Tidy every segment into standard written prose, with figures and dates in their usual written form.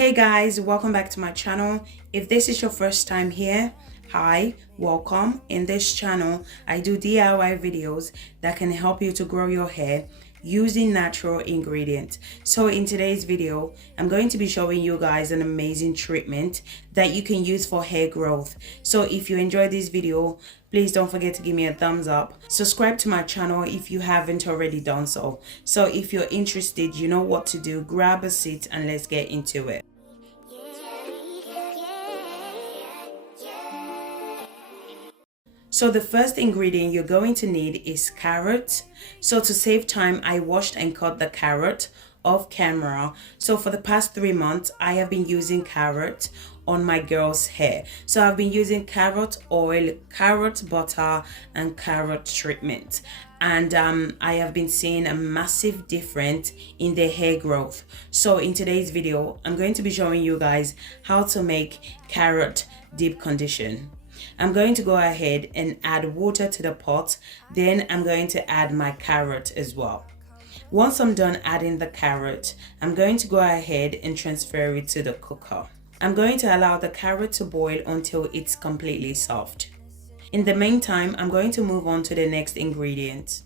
Hey guys, welcome back to my channel. If this is your first time here, hi, welcome. In this channel, I do DIY videos that can help you to grow your hair using natural ingredients. So in today's video, I'm going to be showing you guys an amazing treatment that you can use for hair growth. So if you enjoyed this video, please don't forget to give me a thumbs up. Subscribe to my channel if you haven't already done so. So if you're interested, you know what to do. Grab a seat and let's get into it. So the first ingredient you're going to need is carrot. So to save time, I washed and cut the carrot off camera. So for the past 3 months, I have been using carrot on my girl's hair. So I've been using carrot oil, carrot butter, and carrot treatment. And I have been seeing a massive difference in their hair growth. So in today's video, I'm going to be showing you guys how to make carrot deep condition. I'm going to go ahead and add water to the pot. Then I'm going to add my carrot as well. Once I'm done adding the carrot, I'm going to go ahead and transfer it to the cooker. I'm going to allow the carrot to boil until it's completely soft. In the meantime, I'm going to move on to the next ingredient.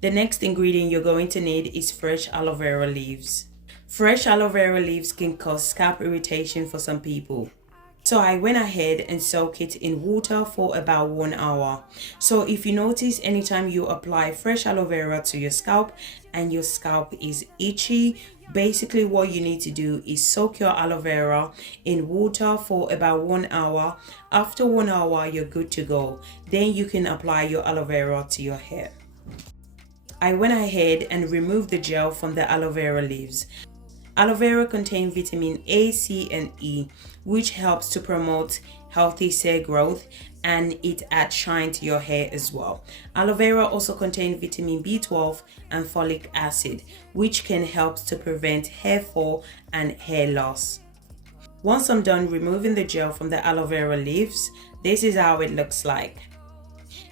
The next ingredient you're going to need is fresh aloe vera leaves. Fresh aloe vera leaves can cause scalp irritation for some people. So I went ahead and soaked it in water for about 1 hour. So if you notice, anytime you apply fresh aloe vera to your scalp and your scalp is itchy, basically what you need to do is soak your aloe vera in water for about 1 hour. After 1 hour, you're good to go. Then you can apply your aloe vera to your hair. I went ahead and removed the gel from the aloe vera leaves. Aloe vera contains vitamin A, C, and E, which helps to promote healthy hair growth, and it adds shine to your hair as well. Aloe vera also contains vitamin B12 and folic acid, which can help to prevent hair fall and hair loss. Once I'm done removing the gel from the aloe vera leaves, this is how it looks like.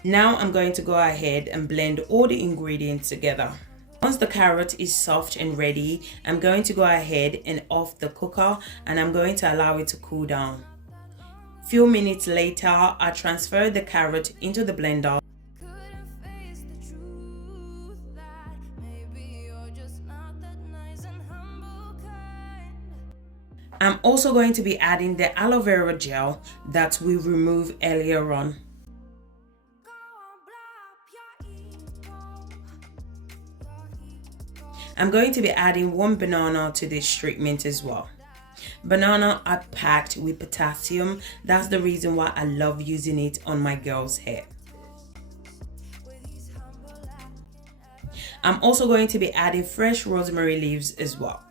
Now I'm going to go ahead and blend all the ingredients together. Once the carrot is soft and ready, I'm going to go ahead and off the cooker and I'm going to allow it to cool down. Few minutes later, I transferred the carrot into the blender. I'm also going to be adding the aloe vera gel that we removed earlier on. I'm going to be adding 1 banana to this treatment as well. Banana are packed with potassium. That's the reason why I love using it on my girl's hair. I'm also going to be adding fresh rosemary leaves as well.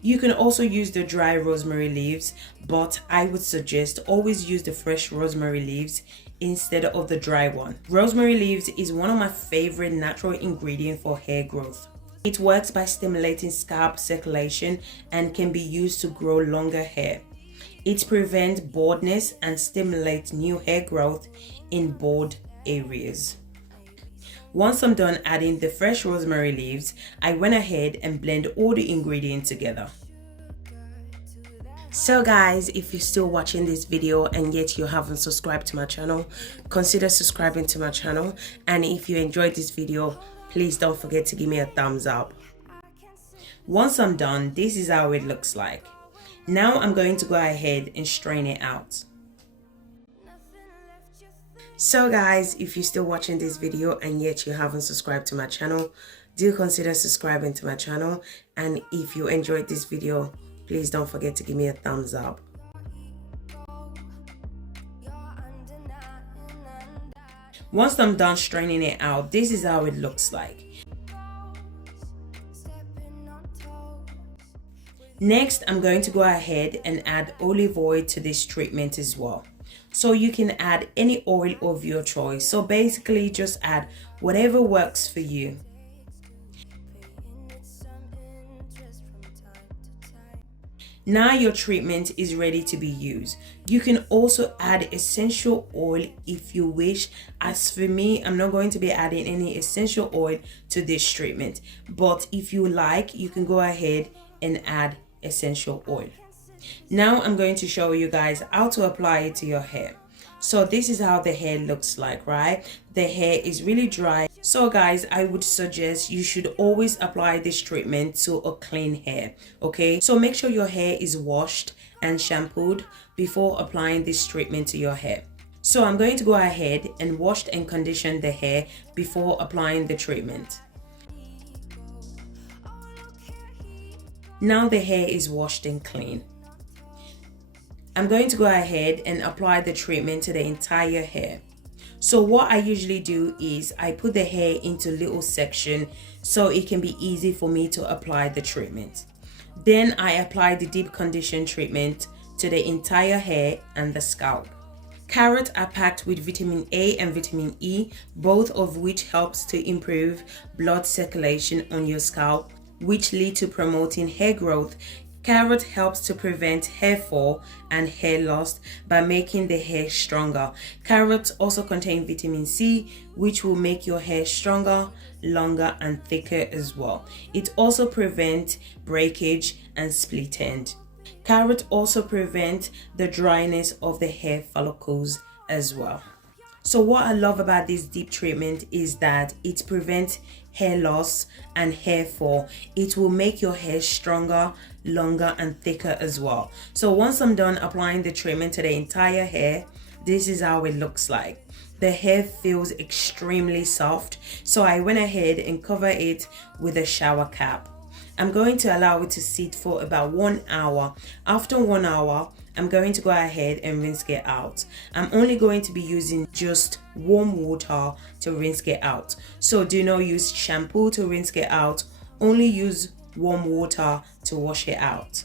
You can also use the dry rosemary leaves, but I would suggest always use the fresh rosemary leaves instead of the dry one. Rosemary leaves is one of my favorite natural ingredients for hair growth. It works by stimulating scalp circulation and can be used to grow longer hair. It prevents baldness and stimulates new hair growth in bald areas. Once I'm done adding the fresh rosemary leaves, I went ahead and blend all the ingredients together. So guys, if you're still watching this video and yet you haven't subscribed to my channel, consider subscribing to my channel. And if you enjoyed this video, please don't forget to give me a thumbs up. Once I'm done, this is how it looks like. Now I'm going to go ahead and strain it out. So guys, if you're still watching this video and yet you haven't subscribed to my channel, do consider subscribing to my channel. And if you enjoyed this video, please don't forget to give me a thumbs up. Once I'm done straining it out, this is how it looks like. Next, I'm going to go ahead and add olive oil to this treatment as well. So you can add any oil of your choice. So basically just add whatever works for you. Now your treatment is ready to be used. You can also add essential oil if you wish. As for me, I'm not going to be adding any essential oil to this treatment. But if you like, you can go ahead and add essential oil. Now I'm going to show you guys how to apply it to your hair. So this is how the hair looks like, right? The hair is really dry. So guys, I would suggest you should always apply this treatment to a clean hair, okay? So make sure your hair is washed and shampooed before applying this treatment to your hair. So I'm going to go ahead and wash and condition the hair before applying the treatment. Now the hair is washed and clean. I'm going to go ahead and apply the treatment to the entire hair. So what I usually do is I put the hair into little section so it can be easy for me to apply the treatment. Then I apply the deep condition treatment to the entire hair and the scalp. Carrots are packed with vitamin A and vitamin E, both of which helps to improve blood circulation on your scalp, which lead to promoting hair growth. Carrot helps to prevent hair fall and hair loss by making the hair stronger. Carrots also contain vitamin C, which will make your hair stronger, longer, and thicker as well. It also prevents breakage and split end. Carrot also prevent the dryness of the hair follicles as well. So what I love about this deep treatment is that it prevents hair loss and hair fall. It will make your hair stronger, longer, and thicker as well. So once I'm done applying the treatment to the entire hair, this is how it looks like. The hair feels extremely soft, so I went ahead and covered it with a shower cap. I'm going to allow it to sit for about 1 hour. After 1 hour, I'm going to go ahead and rinse it out. I'm only going to be using just warm water to rinse it out. So do not use shampoo to rinse it out. Only use warm water to wash it out.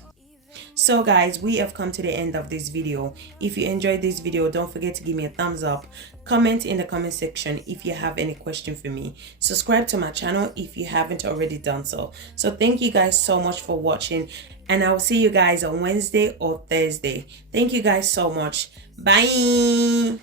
So guys, we have come to the end of this video. If you enjoyed this video, don't forget to give me a thumbs up. Comment in the comment section if you have any question for me. Subscribe to my channel if you haven't already done so. So thank you guys so much for watching, and I will see you guys on Wednesday or Thursday. Thank you guys so much. Bye.